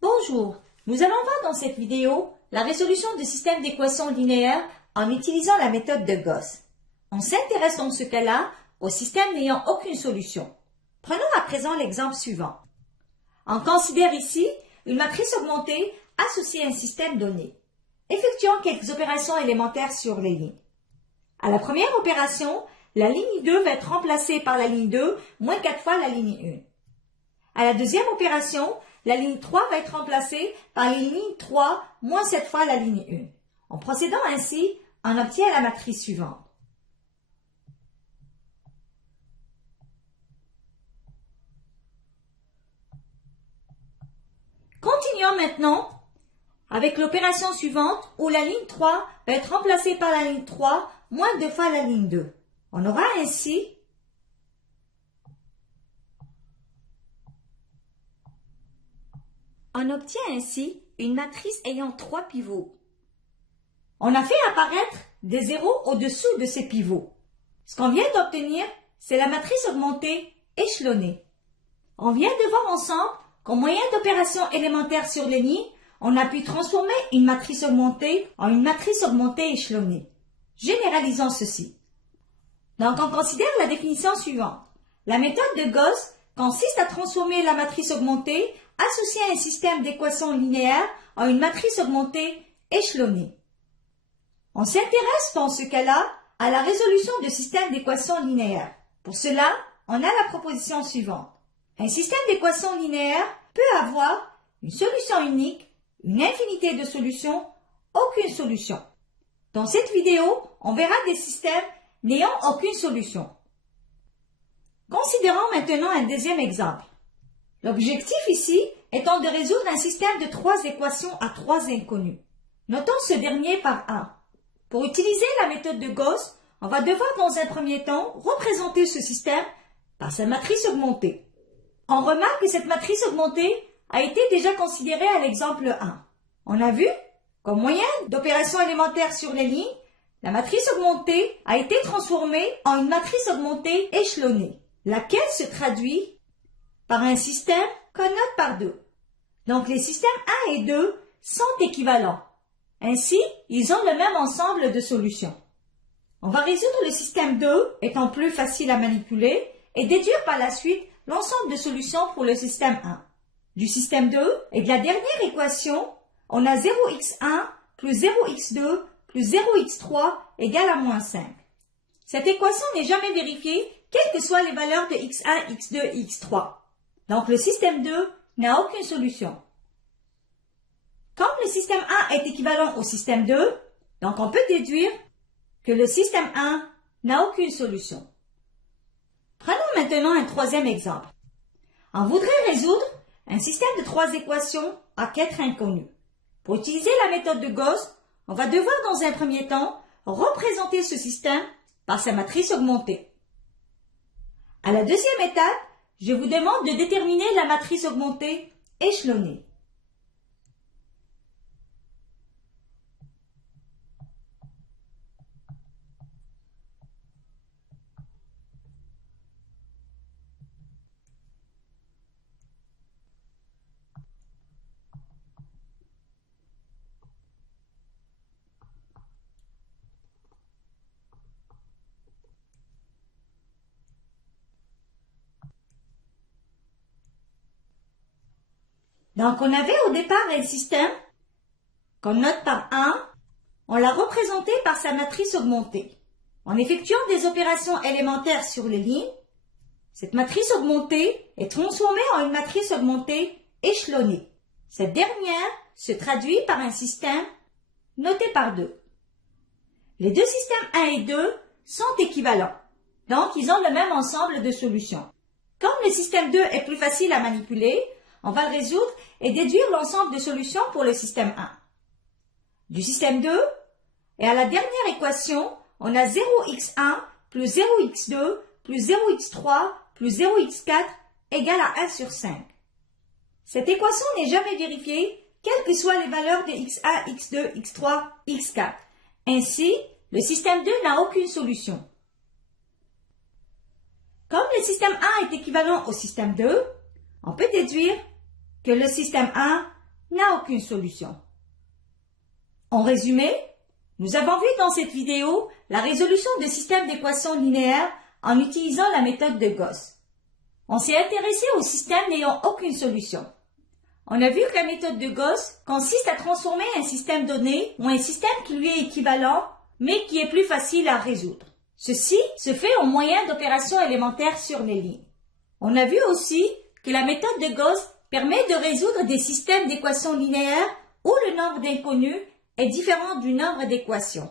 Bonjour, nous allons voir dans cette vidéo la résolution de systèmes d'équations linéaires en utilisant la méthode de Gauss. On s'intéresse dans ce cas-là aux systèmes n'ayant aucune solution. Prenons à présent l'exemple suivant. On considère ici une matrice augmentée associée à un système donné. Effectuons quelques opérations élémentaires sur les lignes. À la première opération, la ligne 2 va être remplacée par la ligne 2 moins 4 fois la ligne 1. À la deuxième opération, la ligne 3 va être remplacée par la ligne 3 moins 7 fois la ligne 1. En procédant ainsi, on obtient la matrice suivante. Continuons maintenant avec l'opération suivante où la ligne 3 va être remplacée par la ligne 3 moins 2 fois la ligne 2. On aura ainsi On obtient ainsi une matrice ayant 3 pivots. On a fait apparaître des zéros au-dessous de ces pivots. Ce qu'on vient d'obtenir, c'est la matrice augmentée échelonnée. On vient de voir ensemble qu'au moyen d'opérations élémentaires sur les lignes, on a pu transformer une matrice augmentée en une matrice augmentée échelonnée. Généralisons ceci. Donc on considère la définition suivante. La méthode de Gauss consiste à transformer la matrice augmentée associée à un système d'équations linéaires en une matrice augmentée échelonnée. On s'intéresse dans ce cas-là à la résolution de systèmes d'équations linéaires. Pour cela, on a la proposition suivante. Un système d'équations linéaires peut avoir une solution unique, une infinité de solutions, aucune solution. Dans cette vidéo, on verra des systèmes n'ayant aucune solution. Considérons maintenant un deuxième exemple. L'objectif ici étant de résoudre un système de 3 équations à 3 inconnues. Notons ce dernier par 1. Pour utiliser la méthode de Gauss, on va devoir dans un premier temps représenter ce système par sa matrice augmentée. On remarque que cette matrice augmentée a été déjà considérée à l'exemple 1. On a vu qu'au moyen d'opérations élémentaires sur les lignes, la matrice augmentée a été transformée en une matrice augmentée échelonnée, laquelle se traduit par un système qu'on note par 2. Donc les systèmes 1 et 2 sont équivalents. Ainsi, ils ont le même ensemble de solutions. On va résoudre le système 2 étant plus facile à manipuler et déduire par la suite l'ensemble de solutions pour le système 1. Du système 2 et de la dernière équation, on a 0x1 plus 0x2 plus 0x3 égale à moins 5. Cette équation n'est jamais vérifiée, quelles que soient les valeurs de x1, x2 et x3. Donc le système 2 n'a aucune solution. Comme le système 1 est équivalent au système 2, donc on peut déduire que le système 1 n'a aucune solution. Prenons maintenant un troisième exemple. On voudrait résoudre un système de 3 équations à 4 inconnues. Pour utiliser la méthode de Gauss, on va devoir dans un premier temps représenter ce système par sa matrice augmentée. À la deuxième étape, je vous demande de déterminer la matrice augmentée échelonnée. Donc, on avait au départ un système qu'on note par 1, on l'a représenté par sa matrice augmentée. En effectuant des opérations élémentaires sur les lignes, cette matrice augmentée est transformée en une matrice augmentée échelonnée. Cette dernière se traduit par un système noté par 2. Les deux systèmes 1 et 2 sont équivalents, donc ils ont le même ensemble de solutions. Comme le système 2 est plus facile à manipuler, on va le résoudre et déduire l'ensemble de solutions pour le système 1. Du système 2, et à la dernière équation, on a 0x1 plus 0x2 plus 0x3 plus 0x4 égale à 1 sur 5. Cette équation n'est jamais vérifiée, quelles que soient les valeurs de x1, x2, x3, x4. Ainsi, le système 2 n'a aucune solution. Comme le système 1 est équivalent au système 2, on peut déduire que le système 1 n'a aucune solution. En résumé, nous avons vu dans cette vidéo la résolution de systèmes d'équations linéaires en utilisant la méthode de Gauss. On s'est intéressé aux systèmes n'ayant aucune solution. On a vu que la méthode de Gauss consiste à transformer un système donné ou un système qui lui est équivalent, mais qui est plus facile à résoudre. Ceci se fait au moyen d'opérations élémentaires sur les lignes. On a vu aussi que la méthode de Gauss permet de résoudre des systèmes d'équations linéaires où le nombre d'inconnus est différent du nombre d'équations.